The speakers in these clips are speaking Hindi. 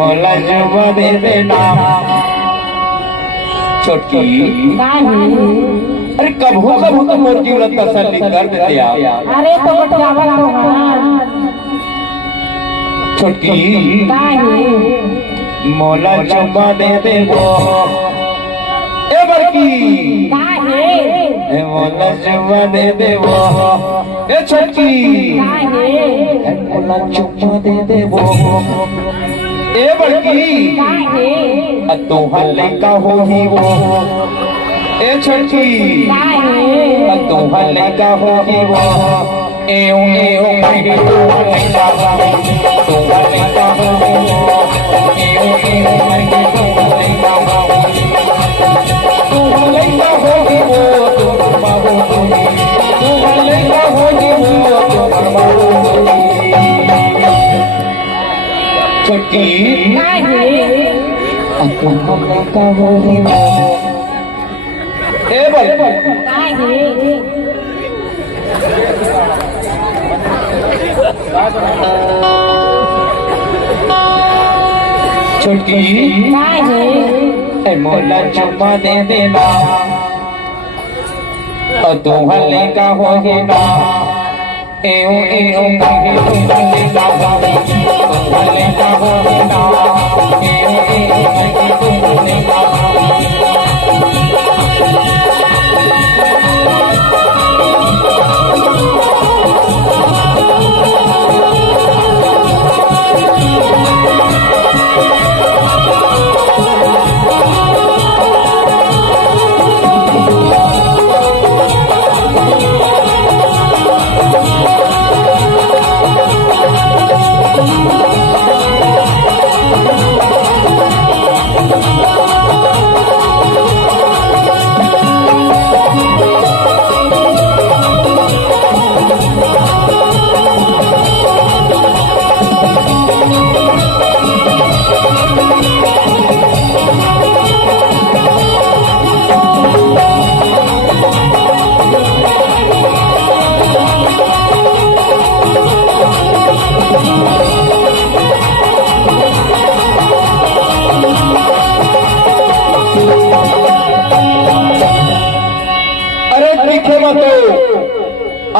मोला जुबा दे देना छोटकी। अरे कभू कभू तो मोर जीवन तसल्ली कर देते आप। अरे तो बटवावा तो छोटकी मोला जुबा दे दे वो ए बड़की मोला जुबा दे दे वो ए छोटकी मोला जुबा दे दे वो ए बड़की तू हल्का होगी वो ए छोटकी तू हल्का होगी वो एओ एओ मेरी तू हल्का होगी तू हल्का होगी एओ एओ मेरी तू हल्का होगी तू हल्का होगी वो तू हल्का होगी तू हल्का होगी वो तू हल्का होगी छोटकी का होगी ए बोल छोटकी ए मोला चुम्मा दे देना और तू हल्ले का होगी ना एओ एओ करके तू हल्ले का होगी तू हल्ले का होगी ना एओ एओ करके तू हल्ले का होगी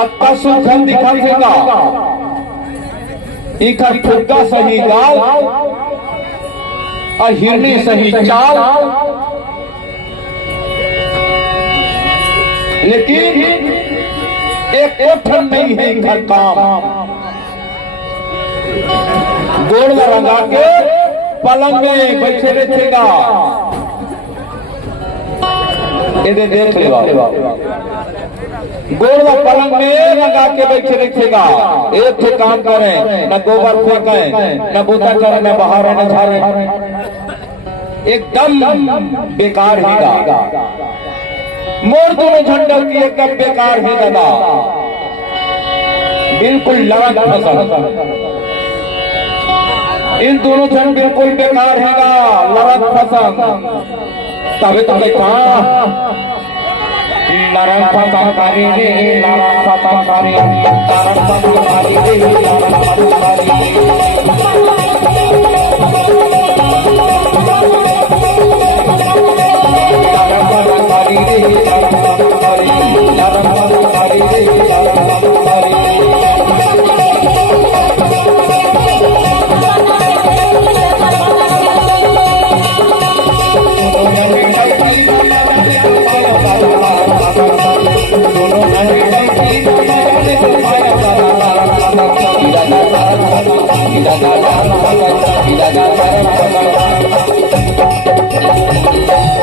अक्का सुखन दिखाएगा एक फुग्गा सही गाल और हिरनी सही चाल लेकिन एक ओठन नहीं है घर काम गोड़ रंगा के पलंग में बैठे रहेगा इधर देख ले गोड़ पलंग में लगा के बैठे रखेगा एक थे काम करें न गोबर फेंके न बूता करे न बहारे न झारे एकदम बेकार है मोर दोनों झंडा की एकदम बेकार है दादा बिल्कुल लड़क फसल इन दोनों झंड बिल्कुल बेकार है लड़क फसल तभी तो देखा नारायण पता कारी रे नारायण पता कारी नारायण पता कारी रे नारायण पता कारी नारायण पता कारी रे नारायण पता कारी नारायण पता कारी रे नारायण पता कारी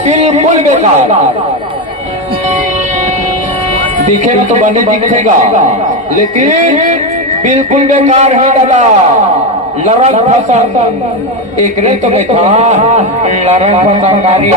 बिल्कुल बेकार दिखेगा तो बने दिखेगा लेकिन बिल्कुल बेकार है दादा लड़क फसल एक ने तो बैठा लड़क फसल कारी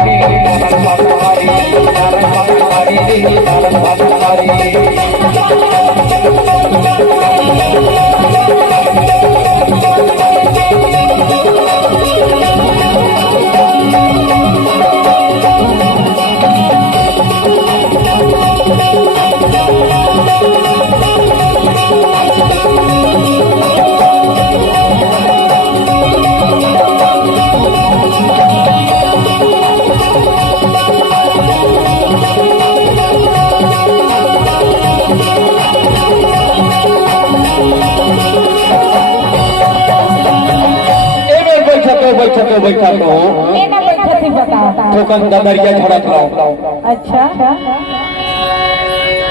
बैठा तो ए ना बैठा थी बता ठोकन ददरिया झड़क लाओ अच्छा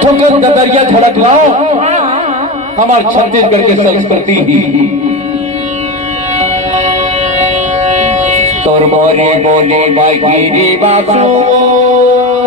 ठोकन ददरिया झड़क लाओ हमार छत्तीसगढ़ के संस्कृति ही तोर मोरे बोले बागी रे बासु